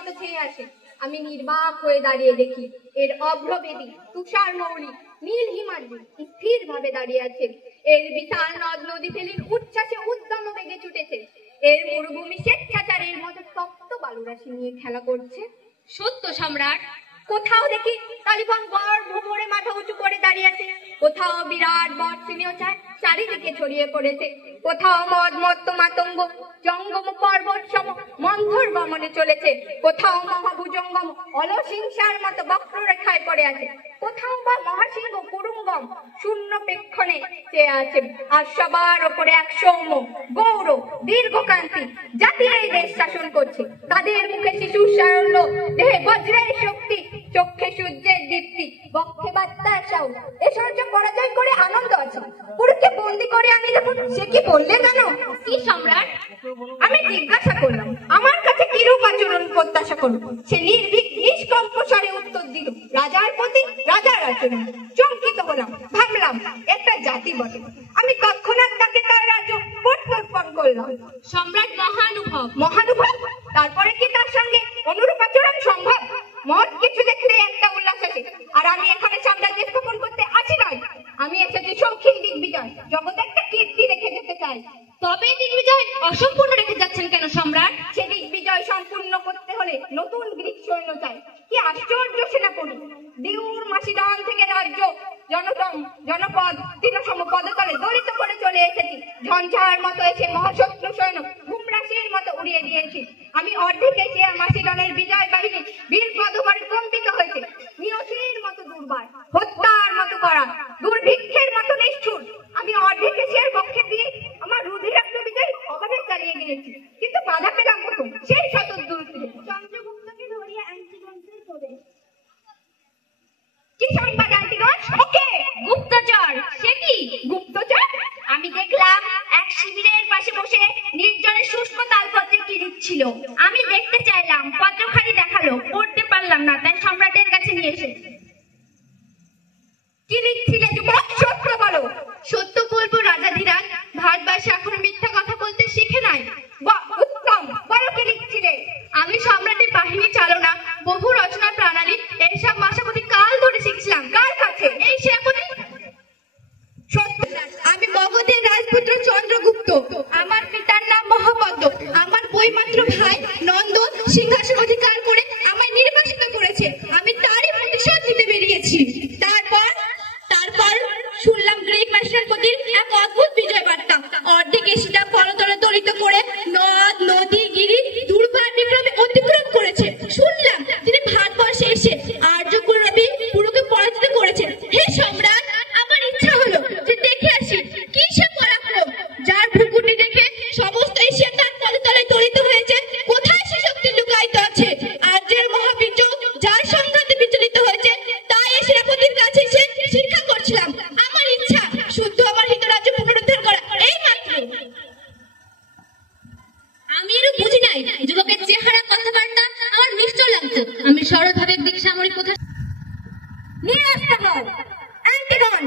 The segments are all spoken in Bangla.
মতো চেয়ে আসে। আমি নির্বাক হয়ে দাঁড়িয়ে দেখি এর অভ্রবেদী তুষার মৌলি নীল হিমাদ্রি স্থির ভাবে দাঁড়িয়ে আছে। এর বিশাল নদ নদী ফেলির উচ্ছ্বাসে উদ্যম বেগে ছুটেছে। এর মরুভূমি স্বেচ্ছাচারের মতো তপ্ত বালুরাশি নিয়ে খেলা করছে। সত্য সম্রাট, কোথাও দেখি কালীপন বর ভোমরে মাথা উঁচু করে দাঁড়িয়ে আছে, কোথাও বিরাট বর্ষণীয় চারিদিকে ছড়িয়ে পড়েছে, কোথাও মদ মত্ত মাতঙ্গ জঙ্গম পর্বত সম মন্থর গমনে চলেছে, কোথাও মহাভুজঙ্গম অলসিংসার মতো বক্ররেখায় পড়ে আছে, কোথাও বা মহাসিংহ কুরুঙ্গম শূন্য পেক্ষণে চেয়ে আছে। আর সবার ওপরে এক সৌম্য গৌর দীর্ঘকান্তি জাতি এই দেশ শাসন করছে। তাদের মুখে শিশুর সারল্য, দেহে বজ্রের শক্তি, চক্ষে সূর্যের দীপ্তি, বক্ষে বার্তার সাহস। এ সূর্য পরাজয় করে আনন্দ আছে। পুরুষকে বন্দি করে আনি দেখুন, সে কি বললে জানো? কি সম্রাট? আমি জিজ্ঞাসা করলাম, আমার কাছে কিরূপ আচরণ প্রত্যাশা করল? সে নির্ভীক নিষ্কম্প স্বরে উত্তর দিল, রাজার প্রতি রাজার আচরণ। চমকিত হলাম, ভাবলাম একটা জাতি বটে। আমি তৎক্ষণাৎ তাকে তার রাজ্য প্রত্যর্পণ করলাম। সম্রাট মহানুভব। মহানুভব? তারপরে কি তার সঙ্গে অনুরূপ আচরণ সম্ভব? মত কিছু দেখলে একটা উল্লাস আসে। আর আমি এখানে সাম্রাজ্য স্থাপন করতে আসি নয়, আমি এসেছি শৌখিন দিগ্বিজয়, জগতে একটা কীর্তি রেখে যেতে চাই। তবে দিগ্বিজয় অসম্পূর্ণ রেখে যাচ্ছেন কেন সম্রাট? সে দিগ্বিজয় সম্পূর্ণ করতে হলে নতুন গ্রিক সৈন্য চাই। কি আশ্চর্য সেনাপতি! দিউর মাসিদান থেকে রাজ্য জনপদ তৃণসম পদতলে দলিত করে চলে এসেছি। ঝঞ্ঝার মতো এসে মহাশত্রু সৈন্য ঘুমরাশির মতো উড়িয়ে দিয়েছি। আমি অর্ধেক এসে মাসিদানের বিজয় বাহিনী বীর পদভারে কম্পিত হয়েছে। নিয়তির মতো দুর্বার, হত্যার মতো করা, দুর্ভিক্ষের মতো নিষ্ঠুর। আমি অর্ধেক এসে পক্ষে দিয়ে আমার রুধিরাক্ত বিজয় অবাধে চালিয়ে গিয়েছি, কিন্তু বাধা পেলাম প্রথম সেই শতদূরত্বে চন্দ্রগুপ্তকে ধরিয়ে অ্যান্টিগন্সের প্রবেশ। কি সংবাদ অ্যান্টিগন্স? ওকে গুপ্তচর। সে কি গুপ্তচর? আমি দেখলাম এক শিবিরের পাশে বসে নির্জনের শুষ্ক তালপত্রে কি লিখছিল। আমি দেখতে চাইলাম, পত্রখানি দেখালো, পড়তে পারলাম না, তাই সম্রাটের কাছে নিয়ে এসেছি। কি লিখছিলে যুবরাজ? সত্য বলো। সত্য বলবো রাজাধিরাজ, ভারতবাসী এখন মিথ্যা কথা বলতে শিখে নাই। উত্তম, বলো কি লিখছিলে? আমি সম্রাটের বাহিনী চালনা, বহু রচনা প্রণালী এইসব মাসাপতি কাল ধরে শিখছিলাম। কার কাছে? এই সেনাপতি। সত্য, আমি মগধের রাজপুত্র চন্দ্রগুপ্ত। আমার পিতার নাম মহাপদ্ম। আমার বইমাত্র ভাই নন্দন সিংহাসন অধিকার করে আমায় নির্বাসিত করেছে। আমি তারই প্রতিশোধ নিতে বেরিয়েছি। তারপর শুনলাম গ্রিক সেনাপতির এক অদ্ভুত বিজয় বার্তা। অর্ধেক এসিটা করতলে দলিত করে নদ নদী গিরি দুর্বার বিক্রমে অতিক্রম করেছে। শুনলাম তিনি ভারতবর্ষে এসে আর্যকুল রবি পুরোকে পরাজিত করেছেন। হে সম্রাট, আমার ইচ্ছা হলো যে দেখে আসি কি সে পরাক্রম, যার ভ্রুকুটি দেখে সমস্ত এশিয়া তার পদতলে দলিত হয়েছে। কোথায় সে শক্তি লুকায়িত আছে? আর্যের মহাবীর্য যার সংঘাতে বিচলিত হয়েছে, তাই এই সেনাপতির কাছে এসে শিক্ষা করছিলাম। আমার ইচ্ছা শুদ্ধ আমার হিতরাজ্য পুনরুদ্ধার করা, এই মাত্র। আমি এর বুঝি নাই, যুবকের চেহারা কথাবার্তা আমার মিষ্ট লাগতো। আমি সরলভাবে দিক সামরিক কথা নিয়ে আসতে হও। অ্যান্টিগন,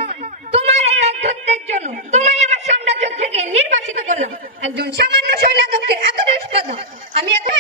তোমার এই অধ্যত্বের জন্য তোমায় আমার সাম্রাজ্য থেকে নির্বাসিত করলাম। একজন সামান্য সৈন্যদক্ষের এত দুষ্পদ আমি এখন